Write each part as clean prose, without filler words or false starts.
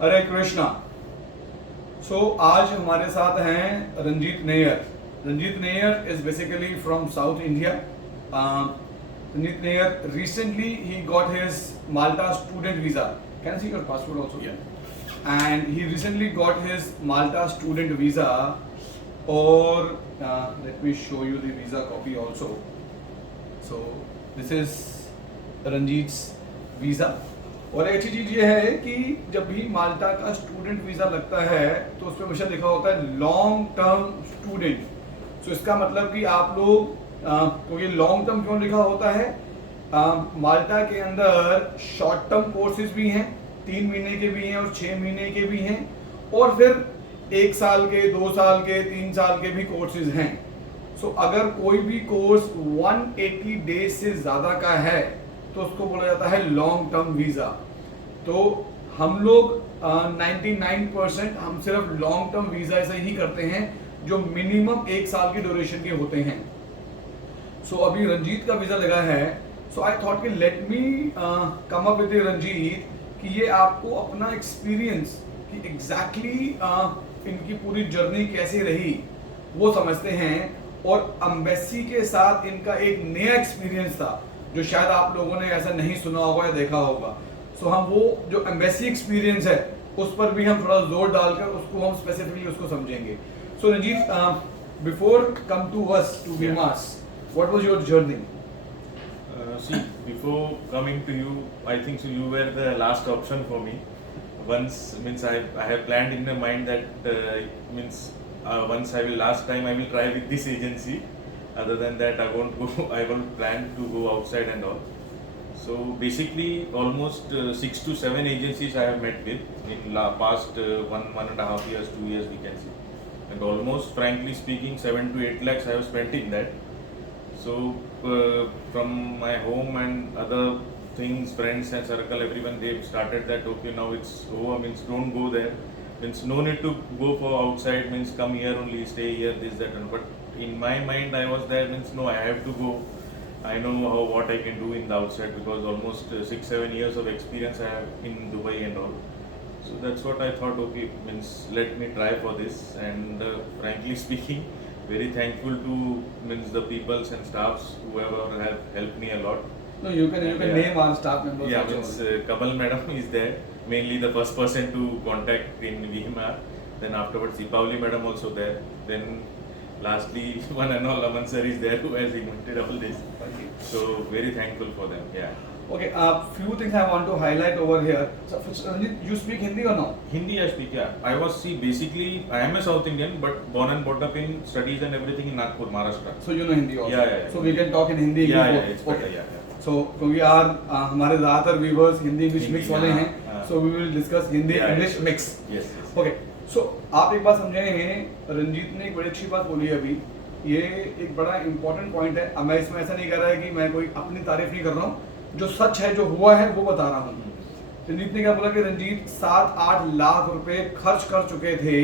हरे कृष्णा। आज हमारे साथ हैं Ranjit Nair. Ranjit Nair is basically from South India. Ranjit Nair recently he got his Malta student visa. Can I see your passport also? Yeah. And he recently got his Malta student visa. Or let me show you the visa copy also. So this is Ranjit visa. और एक अच्छी चीज़ ये है कि जब भी माल्टा का student visa लगता है तो उस पर हमेशा लिखा होता है लॉन्ग टर्म स्टूडेंट। सो इसका मतलब कि आप लोग क्योंकि लॉन्ग टर्म क्यों लिखा होता है, माल्टा के अंदर शॉर्ट टर्म कोर्सेज भी हैं, 3 महीने के भी हैं और 6 महीने के भी हैं, और फिर 1 साल के, 2 साल के, 3 साल के भी कोर्सेज हैं। सो अगर कोई भी कोर्स 180 डेज से ज़्यादा का है तो उसको बोला जाता है लॉन्ग टर्म वीज़ा। तो हम लोग 99% हम सिर्फ लॉन्ग टर्म वीज़ा ऐसा ही करते हैं जो मिनिमम 1 साल की ड्यूरेशन के होते हैं। सो अभी रंजीत का वीज़ा लगा है। सो आई थॉट कि let me come up with Ranjit कि ये आपको अपना एक्सपीरियंस कि एग्जैक्टली इनकी पूरी जर्नी कैसी रही वो समझते हैं, और एम्बेसी के साथ इनका एक नया एक्सपीरियंस था जो शायद आप लोगों ने ऐसा नहीं सुना होगा या देखा होगा। सो हम वो जो एम्बेसी एक्सपीरियंस है उस पर भी हम थोड़ा जोर डालकर उसको हम स्पेसिफिकली उसको समझेंगे। So Ranjit, before come to us to बीमास, what was your journey? See, before coming to you, I think so you were the last option for me. Once means I have planned in my mind that once I will last time I will try with this agency. Other than that, I won't go. I won't plan to go outside and all. So basically, almost 6 to 7 agencies I have met with in past 1.5 years, 2 years we can say, and almost frankly speaking, 7 to 8 lakhs I have spent in that. So from my home and other things, friends and circle, everyone they've started that okay now it's over, means don't go there, means no need to go for outside, means come here only, stay here, this that and but. In my mind, I was there means no, I have to go. I know what I can do in the outside because almost 6-7 years of experience I have in Dubai and all. So that's what I thought. Okay, means let me try for this. And frankly speaking, very thankful to means the peoples and staffs whoever have helped me a lot. No, you can name our staff members. Yeah, means Kamal madam is there, mainly the first person to contact in VMR. Then afterwards, Deepavali madam also there. Then lastly, one and all Aman sir is there who has invented all this. Okay. So very thankful for them. Yeah. Okay, few things I want to highlight over here. So Ranjit, you speak Hindi or no? Hindi I speak. Yeah. I was basically I am a South Indian, but born and brought up in studies and everything in Nagpur, Maharashtra. So you know Hindi also. Yeah. So we can talk in Hindi. Yeah, it's better. Okay. Yeah. So क्योंकि यार हमारे ज़्यादातर viewers Hindi English mix वाले हैं, हाँ. so we will discuss Hindi English mix. Yes. Okay, so आप एक बात समझे हैं, रंजीत ने एक बड़ी अच्छी बात बोली है अभी, ये एक बड़ा इंपॉर्टेंट पॉइंट है। अब मैं इसमें ऐसा नहीं कर रहा है कि मैं कोई अपनी तारीफ नहीं कर रहा हूँ, जो सच है जो हुआ है वो बता रहा हूँ। रंजीत ने क्या बोला कि रंजीत 7-8 लाख रुपए खर्च कर चुके थे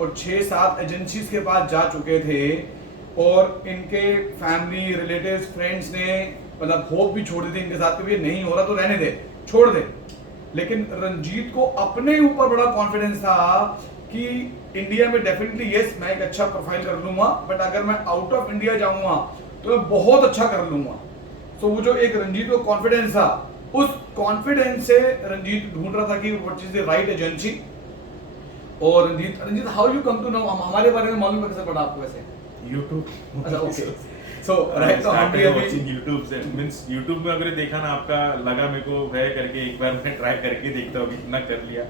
और 6-7 एजेंसीज के पास जा चुके थे, और इनके फैमिली रिलेटिव्स फ्रेंड्स ने मतलब होप भी छोड़ दी थी इनके साथ कि ये नहीं हो रहा तो रहने दे, छोड़ दे। लेकिन रंजीत को अपने ऊपर बड़ा कॉन्फिडेंस था कि इंडिया में डेफिनेटली यस मैं एक अच्छा प्रोफाइल कर लूंगा, बट अगर मैं आउट ऑफ इंडिया जाऊंगा तो मैं बहुत अच्छा कर लूंगा। तो वो जो एक रंजीत को कॉन्फिडेंस था, उस कॉन्फिडेंस से रंजीत ढूंढ रहा था कि what is the right agency. और Ranjit how you come to know, हमारे बारे में मालूम कैसे पड़ा आपको वैसे? YouTube. अच्छा, ओके। सो राइट, तो हम भी अभी YouTube से मींस YouTube में अगर देखा ना आपका लगा मेरे को है करके एक बार मैं ट्राई करके देखता हूँ, इतना कर लिया।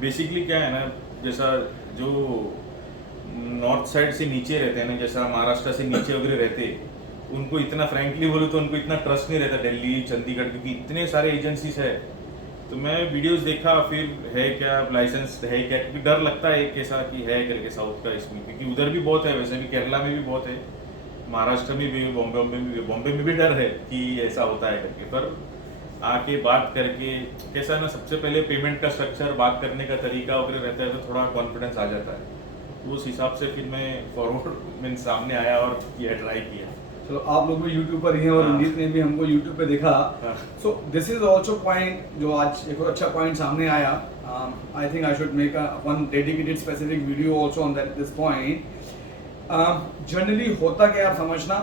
बेसिकली क्या है ना, जैसा जो नॉर्थ साइड से नीचे रहते हैं ना, जैसा महाराष्ट्र से नीचे वगैरह रहते, उनको इतना फ्रैंकली बोलूँ तो उनको इतना ट्रस्ट नहीं रहता दिल्ली चंडीगढ़, क्योंकि इतने सारे एजेंसीज है। तो मैं वीडियोस देखा, फिर है क्या लाइसेंस है क्या, क्योंकि डर लगता है एक ऐसा कि है करके साउथ का इसमें, क्योंकि उधर भी बहुत है, वैसे भी केरला में भी बहुत है, महाराष्ट्र में भी, बॉम्बे में भी डर है कि ऐसा होता है करके। पर आके बात करके कैसा ना, सबसे पहले पेमेंट का स्ट्रक्चर, बात करने का तरीका वगैरह रहता है तो थोड़ा कॉन्फिडेंस आ जाता है। उस हिसाब से फिर मैं फॉरवर्ड मीन सामने आया और किया, ट्राई किया। चलो आप लोग भी यूट्यूब पर ही हैं और रंजीत ने भी हमको यूट्यूब पे देखा। सो दिस इज ऑल्सो पॉइंट जो आज एक और अच्छा पॉइंट सामने आया I think I should make one dedicated specific video also on that this point. Generally होता क्या आप समझना,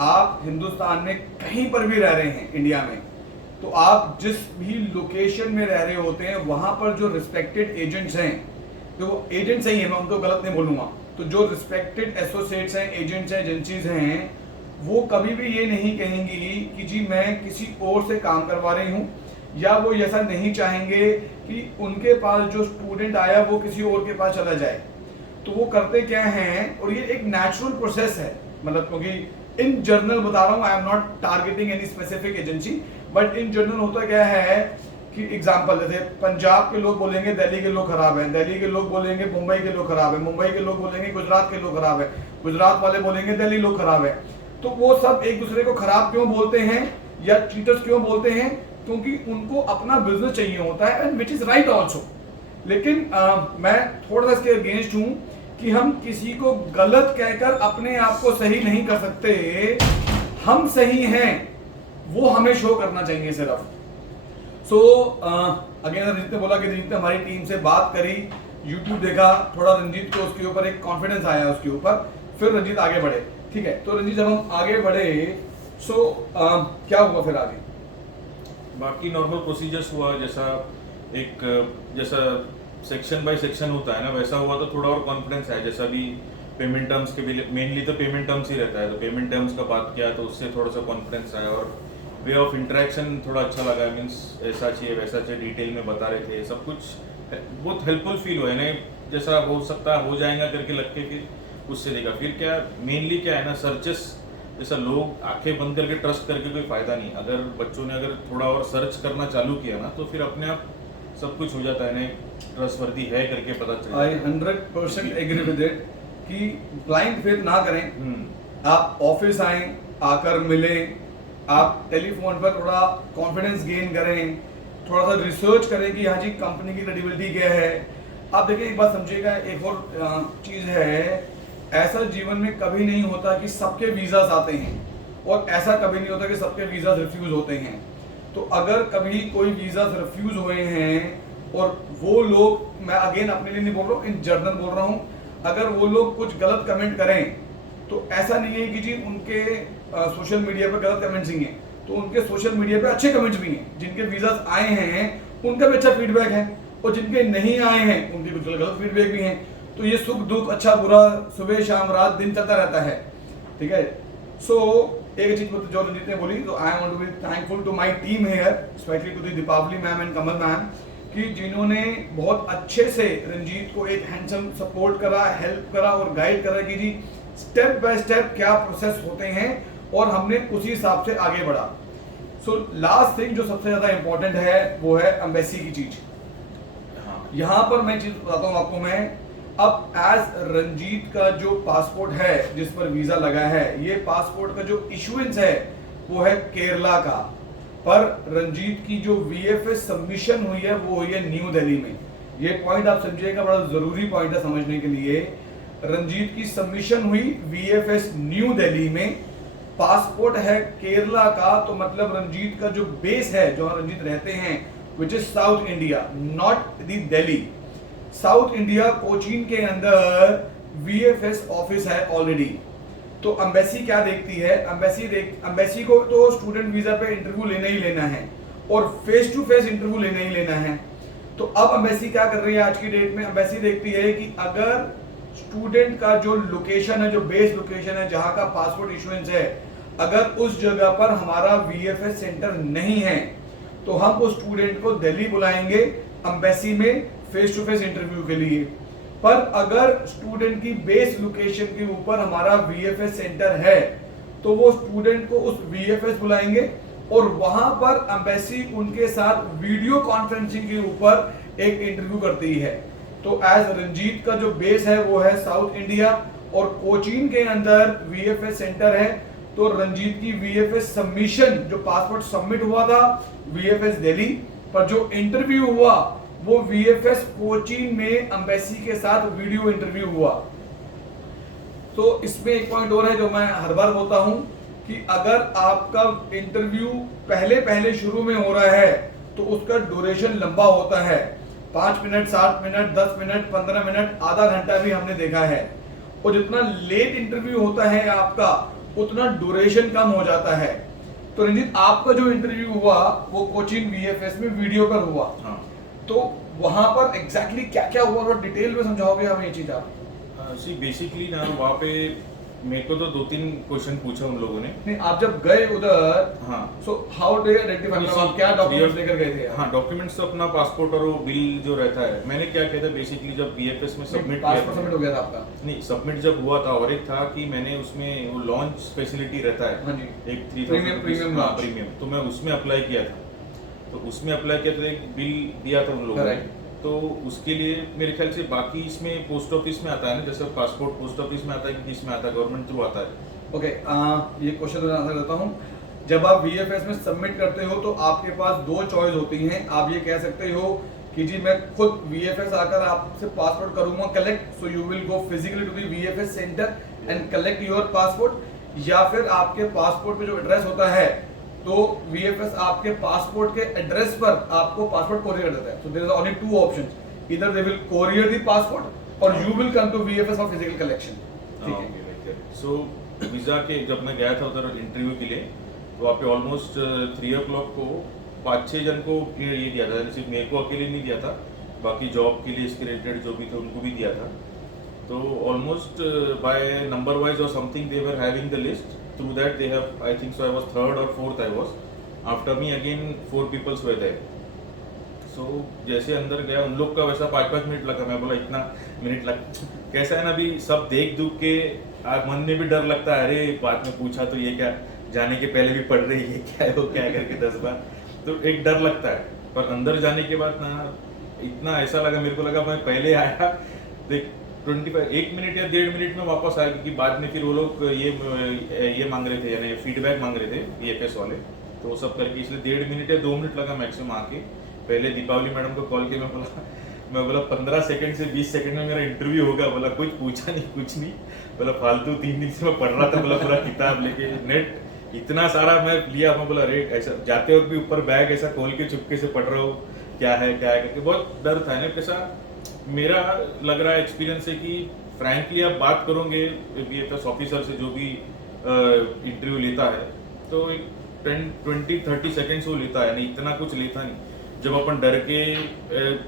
आप हिंदुस्तान में कहीं पर भी रह रहे हैं इंडिया में, तो आप जिस भी लोकेशन में रह रहे होते हैं वहां पर जो रिस्पेक्टेड एजेंट्स हैं, तो वो एजेंट्स ही हैं, मैं उनको गलत नहीं बोलूंगा, तो जो रिस्पेक्टेड एसोसिएट्स हैं, एजेंट्स हैं, एजेंसीज हैं, वो कभी भी ये नहीं कहेंगी कि जी मैं किसी और से काम करवा रही हूँ, या वो ऐसा नहीं चाहेंगे कि उनके पास जो स्टूडेंट आया वो किसी और के पास चला जाए। तो वो करते क्या हैं, और ये एक नेचुरल प्रोसेस है, मतलब क्योंकि इन जनरल बता रहा हूँ, I am not targeting any specific agency, but in general होता क्या है कि एग्जांपल जैसे पंजाब के लोग बोलेंगे दिल्ली के लोग खराब हैं, दिल्ली के लोग बोलेंगे मुंबई के लोग खराब है, मुंबई के लोग बोलेंगे गुजरात के लोग खराब है, गुजरात वाले बोलेंगे दिल्ली लोग खराब है। तो वो सब एक दूसरे को खराब क्यों बोलते हैं या चीटर्स क्यों बोलते हैं, क्योंकि उनको अपना बिजनेस चाहिए होता है, and which is right also. लेकिन मैं थोड़ा सा इसके अगेंस्ट हूं कि हम किसी को गलत कहकर अपने आप को सही नहीं कर सकते, हम सही हैं वो हमें शो करना चाहिए सिर्फ। सो अगेन रंजीत ने बोला कि रंजीत ने हमारी टीम से बात करी, यूट्यूब देखा, थोड़ा रंजीत को उसके ऊपर एक कॉन्फिडेंस आया उसके ऊपर, फिर रंजीत आगे बढ़े। ठीक है, तो रंजीत जब हम आगे बढ़े क्या हुआ फिर आगे? बाकी नॉर्मल प्रोसीजर्स हुआ, जैसा सेक्शन बाय सेक्शन होता है ना, वैसा हुआ, तो थोड़ा और कॉन्फिडेंस है। जैसा भी पेमेंट टर्म्स के भी मेनली तो पेमेंट टर्म्स ही रहता है, तो पेमेंट टर्म्स का बात किया तो उससे थोड़ा सा कॉन्फिडेंस आया, और वे ऑफ इंटरेक्शन थोड़ा अच्छा लगा, मीन्स ऐसा चाहिए वैसा चाहिए, डिटेल में बता रहे थे, सब कुछ बहुत हेल्पफुल फील हुआ है। नहीं जैसा हो सकता हो जाएगा करके लग के फिर उससे देखा। फिर क्या मेनली क्या है ना, सर्चेस, जैसा लोग आंखें बंद करके ट्रस्ट करके कोई फायदा नहीं। अगर बच्चों ने अगर थोड़ा और सर्च करना चालू किया ना, तो फिर अपने आप सब कुछ हो जाता है, नहीं ट्रस्टवर्दी है करके पता चलता है। I 100% एग्री विद इट कि ब्लाइंड फेथ ना करें। आप ऑफिस आए, आकर मिलें, आप टेलीफोन पर थोड़ा कॉन्फिडेंस गेन करें, थोड़ा सा रिसर्च करें कि हाँ जी कंपनी की क्रेडिबिलिटी क्या है। आप देखिए, एक बात समझिएगा, एक और चीज़ है, ऐसा जीवन में कभी नहीं होता कि सबके वीज़ास आते हैं, और ऐसा कभी नहीं होता कि सबके वीज़ास रिफ्यूज़ होते हैं। तो अगर कभी कोई वीज़ास रिफ्यूज़ हुए हैं और वो लोग, मैं अगेन अपने लिए नहीं बोल रहा हूँ, इन जनरल बोल रहा हूँ, अगर वो लोग कुछ गलत कमेंट करें तो ऐसा नहीं है कि जी उनके सोशल मीडिया पर गलत कमेंट्स ही हैं, तो उनके सोशल मीडिया पे अच्छे कमेंट्स भी हैं। जिनके वीज़ास आए हैं उनका भी अच्छा फीडबैक है, और जिनके नहीं आए हैं उनके कुछ गलत फीडबैक भी हैं। तो ये सुख दुख, अच्छा बुरा, सुबह शाम रात दिन चलता रहता है। ठीक है, सो एक चीज जो रंजीत ने बोली, तो I want to be thankful to my team here, specially to the Deepawali ma'am and Kamal ma'am, कि जिन्होंने बहुत अच्छे से रंजीत को एक हैंडसम सपोर्ट करा, हेल्प करा और गाइड करा कि जी स्टेप बाय स्टेप क्या प्रोसेस होते हैं, और हमने उसी हिसाब से आगे बढ़ा। सो लास्ट थिंग जो सबसे ज्यादा इंपॉर्टेंट है वो है एम्बेसी की चीज। यहाँ पर मैं चीज बताता हूँ आपको, मैं अब एज रंजीत का जो पासपोर्ट है जिस पर वीजा लगा है, ये पासपोर्ट का जो इशुएंस है वो है केरला का, पर रंजीत की जो वीएफएस सबमिशन हुई है वो हुई है न्यू दिल्ली में। ये पॉइंट आप समझिएगा, बड़ा जरूरी पॉइंट है समझने के लिए। रंजीत की सबमिशन हुई वीएफएस न्यू दिल्ली में, पासपोर्ट है केरला का, तो मतलब रंजीत का जो बेस है, जो रंजीत रहते हैं, which is south India, not the Delhi, south India Cochin के अंदर वीएफएस ऑफिस है ऑलरेडी। तो एम्बेसी क्या देखती है, एम्बेसी को तो स्टूडेंट वीजा पे इंटरव्यू लेना ही लेना है, और फेस टू फेस इंटरव्यू लेना ही लेना है। तो अब एम्बेसी क्या कर रही है आज की डेट में, एम्बेसी देखती है कि अगर स्टूडेंट का जो लोकेशन है, जो बेस लोकेशन है, जहां का पासपोर्ट इशुएंस है, अगर उस जगह पर हमारा वीएफएस सेंटर नहीं है, तो हम उस स्टूडेंट को दिल्ली बुलाएंगे एम्बेसी में फेस टू फेस इंटरव्यू के लिए। पर अगर स्टूडेंट की बेस लोकेशन के ऊपर हमारा वीएफएस सेंटर है, तो वो स्टूडेंट को उस वीएफएस बुलाएंगे, और वहां पर एम्बेसी उनके साथ वीडियो कॉन्फ्रेंसिंग के ऊपर एक इंटरव्यू करती है। तो एज रंजीत का जो बेस है वो है साउथ इंडिया, और कोचीन के अंदर वीएफएस सेंटर है, तो रंजीत की वीएफएस सबमिशन, जो पासपोर्ट सबमिट हुआ था वीएफएस दिल्ली, पर जो इंटरव्यू हुआ वो वीएफएस कोचीन में एम्बेसी के साथ वीडियो इंटरव्यू हुआ। तो इसमें एक पॉइंट और है जो मैं हर बार बोलता हूं कि अगर आपका इंटरव्यू पहले शुरू में हो रहा है तो उसका ड्यूरेशन लंबा होता है, 5 मिनट, 7 मिनट, 10 मिनट, 15 मिनट, आधा घंटा भी हमने देखा है। और जितना लेट इंटरव्यू होता है आपका, उतना ड्यूरेशन कम हो जाता है। तो रंजीत, आपका जो इंटरव्यू हुआ वो कोचिन वीएफएस में वीडियो पर हुआ। हाँ। तो वहां पर एग्जैक्टली क्या क्या हुआ और डिटेल में समझाओगे हमें ये चीज आप? सी बेसिकली ना वहाँ पे मेरे को तो 2-3 क्वेश्चन पूछा उन लोगों ने। नहीं, आप जब गए उधर, हाँ। सो हाउ डू आइडेंटिफाई, आप क्या डॉक्यूमेंट्स लेकर गए थे? हाँ, डॉक्यूमेंट्स तो अपना पासपोर्ट और वो बिल जो रहता है। मैंने क्या किया था बेसिकली, जब बीएफएस में सबमिट किया पासपोर्ट सबमिट हो गया था आपका? नहीं, सबमिट जब हुआ था और एक था कि मैंने उसमें वो लॉन्च फैसिलिटी रहता है। हाँ जी। एक प्रीमियम launch। प्रीमियम, तो मैं उसमें अप्लाई किया था। तो उसमें अप्लाई किया था, एक बिल दिया था उन लोगों ने। Correct। तो उसके लिए मेरे ख्याल से बाकी इसमें पोस्ट ऑफिस में आता है ना, जैसे पासपोर्ट पोस्ट ऑफिस में आता है कि किसमें आता है, गवर्नमेंट थ्रू आता है। ओके, ये क्वेश्चन तो आंसर देता हूँ। जब आप वीएफएस में सबमिट करते हो तो आपके पास 2 चॉइस होती हैं। आप ये कह सकते हो कि जी मैं खुद वीएफएस आकर आपसे पासपोर्ट करूंगा collect, so you will go physically to the VFS centre and collect your passport, या फिर आपके पासपोर्ट पे जो एड्रेस होता है तो वीएफएस आपके पासपोर्ट के एड्रेस पर आपको पासपोर्ट कोरियर कर देता है। So there is only 2 options, either they will courier the passport और you will come to VFS for physical collection. ठीक है। सो वीजा के जब मैं गया था उधर इंटरव्यू के लिए, तो वहाँ पे ऑलमोस्ट 3 o'clock को 5-6 जन को ये दिया था। सिर्फ मेरे को अकेले नहीं दिया था, बाकी जॉब के लिए इसके रिलेटेड जो भी थे उनको भी दिया था। तो ऑलमोस्ट बाय नंबर वाइज और something they were having the list, through that they have, I think so I was 3rd or 4th I was, after me again 4 peoples were there. So जैसे अंदर गया, उन लोग का वैसा 5-5 minute लगा। मैं बोला इतना मिनट लग, कैसा है ना, अभी सब देख दुख के मन में भी डर लगता है, अरे बाद में पूछा तो ये क्या, जाने के पहले भी पढ़ रही है क्या है वो क्या करके 10 बार, तो एक डर लगता है। पर अंदर जाने के बाद ना इतना ऐसा लगा, मेरे को लगा मैं पहले आया, देख 1 मिनट या 1.5 मिनट में वापस आया, क्योंकि बाद में फिर वो लोग ये मांग रहे थे, यानी फीडबैक मांग रहे थे वीएफएस वाले, तो वो सब करके इसलिए 1.5 मिनट या 2 मिनट लगा मैक्सिमम आके। पहले दीपावली मैडम को कॉल किया, मैं बोला 15 सेकंड से 20 सेकंड में मेरा इंटरव्यू होगा। बोला कुछ पूछा नहीं, कुछ नहीं, बोला फालतू 3 दिन से मैं पढ़ रहा था, बोला पूरा किताब लेके नेट इतना सारा मैं लिया। मैं बोला अरे ऐसा जाते वक्त भी ऊपर बैग ऐसा खोल के चुपके से पढ़ रहा हूँ, क्या है करके बहुत डर था ना। कैसा मेरा लग रहा है एक्सपीरियंस है कि फ्रैंकली आप बात करोगे वीएफएस ऑफिसर से जो भी इंटरव्यू लेता है, तो एक 10-20-30 सेकेंड्स वो लेता है, नहीं इतना कुछ लेता नहीं। जब अपन डर के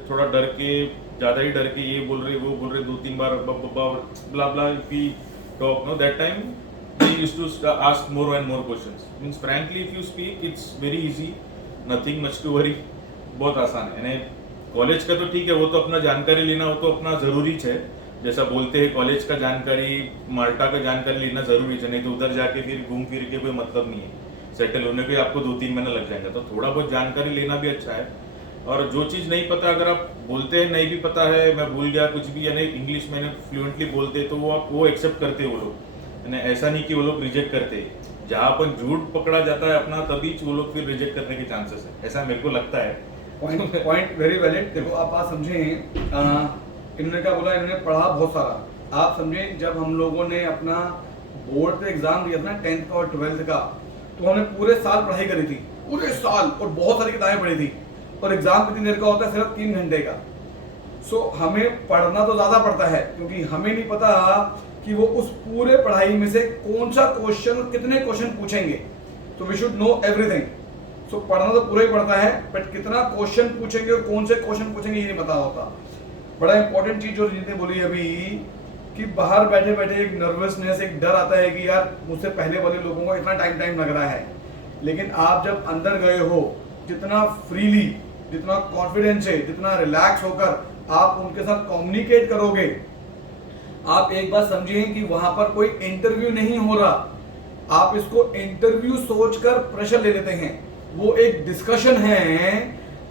थोड़ा डर के ज़्यादा ही डर के ये बोल रहे वो बोल रहे 2-3 बार blah blah if we talk no, that time they used to ask more and more questions. Means frankly if you speak it's very easy, nothing much to worry, बहुत आसान है। यानी कॉलेज का तो ठीक है, वो तो अपना जानकारी लेना वो तो अपना ज़रूरी है, जैसा बोलते हैं कॉलेज का जानकारी, माल्टा का जानकारी लेना ज़रूरी है, नहीं तो उधर जाके फिर घूम फिर के कोई मतलब नहीं है, सेटल होने के आपको 2-3 महीने लग जाएंगे। तो थोड़ा बहुत जानकारी लेना भी अच्छा है। और जो चीज़ नहीं पता, अगर आप बोलते हैं नहीं भी पता है, मैं भूल गया कुछ भी, यानी इंग्लिश मैंने फ्लुएंटली बोलते तो वो आप वो एक्सेप्ट करते हैं वो लोग, यानी ऐसा नहीं कि वो लोग रिजेक्ट करते। जहाँ अपन झूठ पकड़ा जाता है अपना, तभी वो लोग फिर रिजेक्ट करने के चांसेस है, ऐसा मेरे को लगता है। Point very valid. देखो आप बात समझें, इन्होंने क्या बोला, इन्होंने पढ़ा बहुत सारा। आप समझें जब हम लोगों ने अपना बोर्ड पे एग्जाम दिया था ना 10th का और 12th का, तो हमने पूरे साल पढ़ाई करी थी, पूरे साल, और बहुत सारी किताबें पढ़ी थी। और एग्जाम कितनी देर का होता है? सिर्फ 3 घंटे का। सो हमें पढ़ना तो ज्यादा पड़ता है, क्योंकि हमें नहीं पता कि वो उस पूरे पढ़ाई में से कौन सा क्वेश्चन, कितने क्वेश्चन पूछेंगे। तो वी शुड नो एवरीथिंग। सो पढ़ना तो पूरा ही पड़ता है, बट कितना क्वेश्चन पूछेंगे और कौन से क्वेश्चन पूछेंगे ये नहीं पता होता। बड़ा इंपॉर्टेंट चीज जो रंजीत ने बोली अभी, कि बाहर बैठे बैठे एक नर्वसनेस, एक डर आता है कि यार मुझसे पहले वाले लोगों को इतना टाइम लग रहा है। लेकिन आप जब अंदर गए हो, जितना फ्रीली, जितना कॉन्फिडेंस है, जितना रिलैक्स होकर आप उनके साथ कम्युनिकेट करोगे, आप एक बात समझिए कि वहां पर कोई इंटरव्यू नहीं हो रहा। आप इसको इंटरव्यू सोचकर प्रेशर ले लेते हैं, वो एक डिस्कशन है,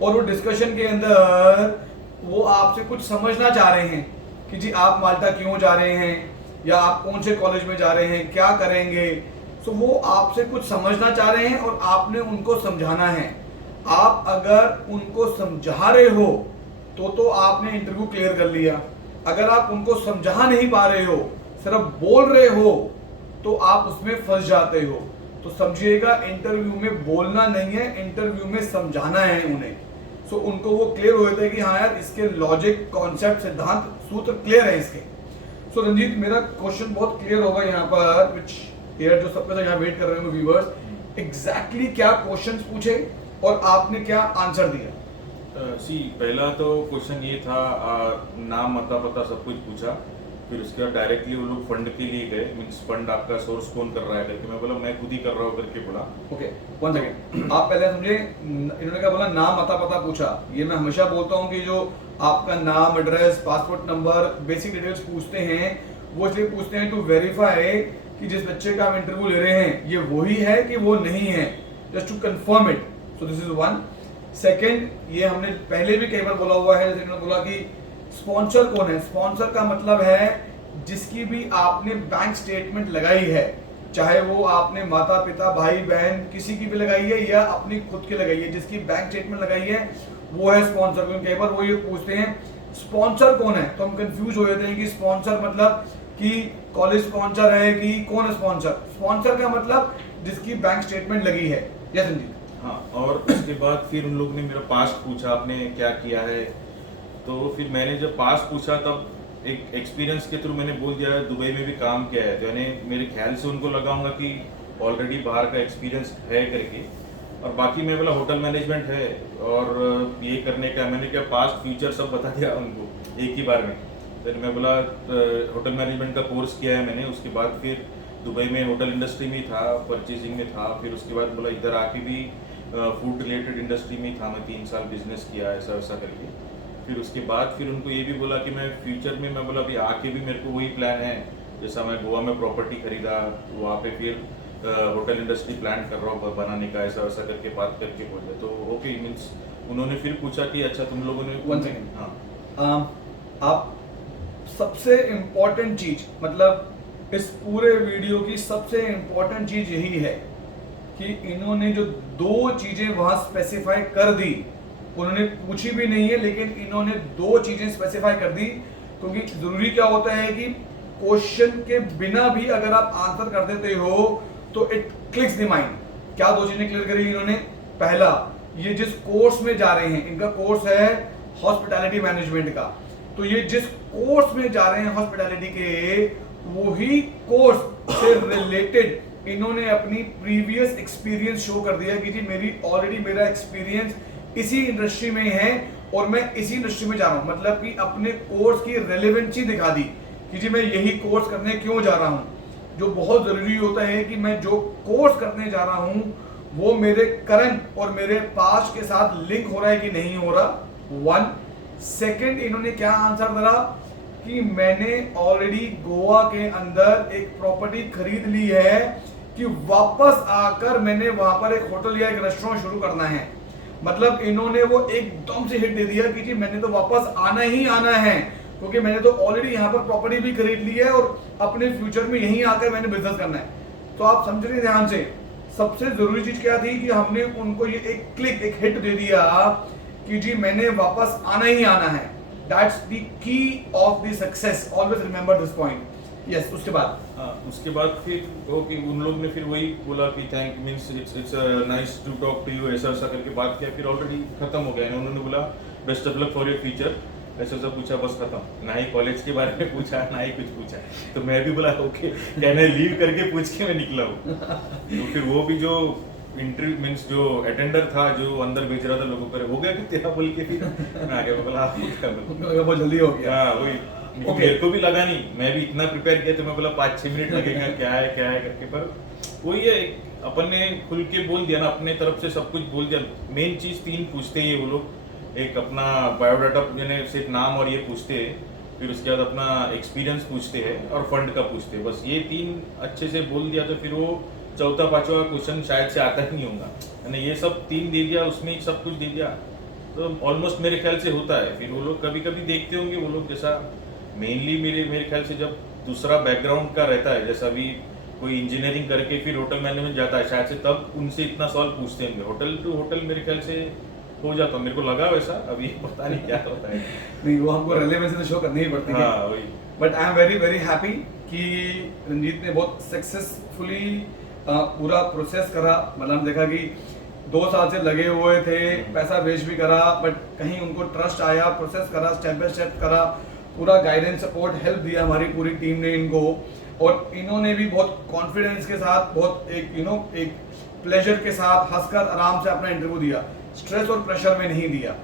और वो डिस्कशन के अंदर वो आपसे कुछ समझना चाह रहे हैं कि जी आप माल्टा क्यों जा रहे हैं, या आप कौन से कॉलेज में जा रहे हैं, क्या करेंगे। सो वो आपसे कुछ समझना चाह रहे हैं और आपने उनको समझाना है। आप अगर उनको समझा रहे हो तो आपने इंटरव्यू क्लियर कर लिया। अगर आप उनको समझा नहीं पा रहे हो, सिर्फ बोल रहे हो, तो आप उसमें फंस जाते हो। तो समझिएगा, इंटरव्यू में बोलना नहीं है, इंटरव्यू में समझाना है उन्हें। सो उनको वो क्लियर हुए थे कि हाँ यार इसके लॉजिक, कॉन्सेप्ट, सिद्धांत, सूत्र क्लियर है इसके। सो रंजीत, मेरा क्वेश्चन बहुत क्लियर होगा यहाँ पर, विच हियर जो सबके साथ यहाँ वेट कर रहे होंगे व्यूअर्स, एग्जैक्टली क्या क्वेश्चंस पूछे और आपने क्या आंसर दिया? पहला तो क्वेश्चन ये था, नाम, अता पता सब कुछ पूछा। फिर उसके बाद डायरेक्टली वो लोग फंड के लिए गए, मीन्स फंड आपका सोर्स कौन कर रहा है करके। मैं बोला मैं खुद ही कर रहा हूँ करके बोला। ओके, वन सेकेंड, आप पहले समझे, इन्होंने क्या बोला, नाम अता पता पूछा। ये मैं हमेशा बोलता हूँ कि जो आपका नाम, address, passport number, basic details पूछते हैं वो इसलिए पूछते हैं टू वेरीफाई कि जिस बच्चे का हम इंटरव्यू ले रहे हैं ये वही है कि वो नहीं है, just to confirm it. So this is one. Second, ये हमने पहले भी कई बार बोला हुआ है, जैसे इन्होंने बोला कि स्पॉन्सर कौन है। स्पॉन्सर का मतलब है जिसकी भी आपने बैंक स्टेटमेंट लगाई है, चाहे वो आपने माता पिता भाई बहन किसी की भी लगाई है या अपनी खुद की लगाई है, जिसकी बैंक स्टेटमेंट लगाई है वो है स्पॉन्सर। क्योंकि कई बार वो ये पूछते हैं स्पॉन्सर कौन है, तो हम कंफ्यूज हो जाते हैं कि स्पॉन्सर मतलब कि कॉलेज स्पॉन्सर है कि कौन है स्पॉन्सर। स्पॉन्सर का मतलब जिसकी बैंक स्टेटमेंट लगी है। यस संजीत। हाँ, और उसके बाद फिर उन लोग ने मेरा पास्ट पूछा, आपने क्या किया है। तो फिर मैंने जब पास्ट पूछा तब एक एक्सपीरियंस के थ्रू मैंने बोल दिया दुबई में भी काम किया है। तो यानी मेरे ख्याल से उनको लगाऊंगा कि ऑलरेडी बाहर का एक्सपीरियंस है करके। और बाकी मैं बोला होटल मैनेजमेंट है और ये करने का, मैंने क्या पास्ट फ्यूचर सब बता दिया उनको एक ही बार में। फिर मैं बोला होटल मैनेजमेंट का कोर्स किया है मैंने। उसके बाद फिर दुबई में होटल इंडस्ट्री में था, परचेजिंग में था। फिर उसके बाद बोला इधर आके भी फूड रिलेटेड इंडस्ट्री में था, मैं 3 साल बिजनेस किया ऐसा वैसा करके। फिर उसके बाद फिर उनको ये भी बोला कि मैं फ्यूचर में, मैं बोला अभी आके भी मेरे को वही प्लान है, जैसा मैं गोवा में प्रॉपर्टी खरीदा वहाँ पे फिर होटल इंडस्ट्री प्लान कर रहा हूँ बनाने का, ऐसा वैसा करके बात करके बोले। तो ओके, मीन्स उन्होंने फिर पूछा कि अच्छा तुम लोगों ने। वन सेकेंड, हाँ, आप सबसे इम्पोर्टेंट चीज, मतलब इस पूरे वीडियो की सबसे इम्पोर्टेंट चीज यही है कि इन्होंने जो 2 चीजें वहां स्पेसिफाई कर दी, उन्होंने पूछी भी नहीं है लेकिन इन्होंने 2 चीजें स्पेसिफाई कर दी। क्योंकि जरूरी क्या होता है कि क्वेश्चन के बिना भी अगर आप आंसर कर देते हो तो इट क्लिक्स द माइंड। क्या 2 चीजें क्लियर करी इन्होंने? पहला, ये जिस कोर्स में जा रहे हैं, इनका कोर्स है हॉस्पिटैलिटी मैनेजमेंट का, तो ये जिस कोर्स में जा रहे हैं हॉस्पिटैलिटी के, वही कोर्स से रिलेटेड इन्होंने अपनी प्रीवियस एक्सपीरियंस शो कर दिया कि जी मेरा एक्सपीरियंस इसी इंडस्ट्री में है और मैं इसी इंडस्ट्री में जा रहा हूं। मतलब कि अपने कोर्स की रेलेवेंसी दिखा दी कि जी मैं यही कोर्स करने क्यों जा रहा हूं। जो बहुत जरूरी होता है कि मैं जो कोर्स करने जा रहा हूं वो मेरे करंट और मेरे पास्ट के साथ लिंक हो रहा है कि नहीं हो रहा, 1। सेकंड, इन्होंने क्या आंसर दिया कि मैंने ऑलरेडी गोवा के अंदर एक प्रॉपर्टी खरीद ली है कि वापस आकर मैंने वहां पर एक होटल या एक रेस्टोरेंट शुरू करना है। मतलब इन्होंने वो एकदम से हिट दे दिया कि जी मैंने तो वापस आना ही आना है, क्योंकि मैंने तो ऑलरेडी यहाँ पर प्रॉपर्टी भी खरीद ली है और अपने फ्यूचर में यहीं आकर मैंने बिजनेस करना है। तो आप समझ रहे ध्यान से, सबसे जरूरी चीज क्या थी कि हमने उनको ये एक क्लिक, एक हिट दे दिया कि जी मैंने वापस आना ही आना है। That's the key of the success, always remember this point. Yes, उसके बाद फिर ओके, उन लोग ने फिर वही बोला कि thank means it's nice to talk to you, ऐसा ऐसा करके बात किया। फिर ऑलरेडी खत्म हो गया। उन्होंने बोला best of luck for your future, ऐसा ऐसा पूछा, बस खत्म। ना ही कॉलेज के बारे में पूछा, ना ही कुछ पूछा। तो मैं भी बोला ओके, कैन आई लीव करके पूछ के मैं निकला हूँ। तो फिर वो भी जो इंटरव्यू मीन्स जो अटेंडर था जो अंदर भेज रहा था लोगों पर, हो गया कि तेरा बोल के फिर मैं आगे बोला बहुत जल्दी हो गया। हाँ वही, मेरे को भी लगा नहीं, मैं भी इतना प्रिपेयर किया, तो मैं बोला 5-6 मिनट लगेगा क्या है करके। पर वही है, अपन ने खुल के बोल दिया ना, अपने तरफ से सब कुछ बोल दिया। मेन चीज 3 पूछते ही वो लोग, एक अपना बायोडाटा यानी सिर्फ नाम और ये पूछते हैं, फिर उसके बाद अपना एक्सपीरियंस पूछते हैं और फंड का पूछते हैं। बस ये 3 अच्छे से बोल दिया तो फिर वो 4था-5वां क्वेश्चन शायद से आता ही नहीं होगा। यानी ये सब 3 दे दिया, उसमें ही सब कुछ दे दिया, तो ऑलमोस्ट मेरे ख्याल से होता है। फिर वो लोग कभी कभी देखते होंगे, वो लोग जैसा मेनली मेरे ख्याल से जब दूसरा बैकग्राउंड का रहता है, जैसा अभी कोई इंजीनियरिंग करके फिर होटल मैनेजमेंट जाता है, शायद से तब उनसे इतना सवाल पूछते होंगे। होटल टू होटल मेरे ख्याल से हो जाता, मेरे को लगा वैसा, अभी पता नहीं क्या होता है। नहीं, वो हमको रेलेवेंसी तो शो करनी ही पड़ती है। हाँ वही। But I am very very happy कि रंजीत ने बहुत सक्सेसफुली पूरा प्रोसेस करा। मतलब देखा कि 2 साल से लगे हुए थे, पैसा वेस्ट भी करा, बट कहीं उनको ट्रस्ट आया, प्रोसेस करा, स्टेप बाय स्टेप करा, पूरा गाइडेंस सपोर्ट हेल्प दिया हमारी पूरी टीम ने इनको, और इन्होंने भी बहुत कॉन्फिडेंस के साथ, बहुत एक प्लेजर के साथ, हंसकर आराम से अपना इंटरव्यू दिया, स्ट्रेस और प्रेशर में नहीं दिया।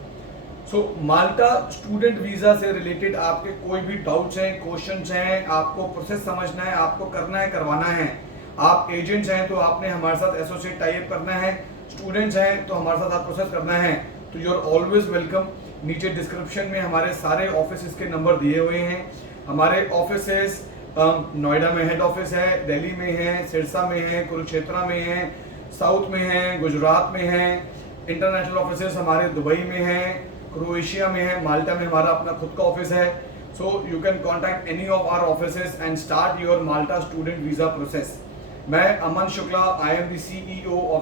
सो माल्टा स्टूडेंट वीज़ा से रिलेटेड आपके कोई भी डाउट्स हैं, क्वेश्चंस हैं, आपको प्रोसेस समझना है, आपको करना है, करवाना है, आप एजेंट्स हैं तो आपने हमारे साथ एसोसिएट टाई अप करना है, स्टूडेंट्स हैं तो हमारे साथ आप प्रोसेस करना है, तो यू आर ऑलवेज वेलकम। नीचे डिस्क्रिप्शन में हमारे सारे ऑफिस के नंबर दिए हुए हैं। हमारे ऑफिसेस नोएडा में हेड ऑफिस है, दिल्ली में है, सिरसा में है, कुरुक्षेत्र में है, साउथ में है, गुजरात में है, इंटरनेशनल ऑफिसेस हमारे दुबई में है, क्रोएशिया में है, माल्टा में हमारा अपना खुद का ऑफिस है। So you can contact any of our offices and start your Malta student visa process. मैं Aman Shukla, I am the CEO of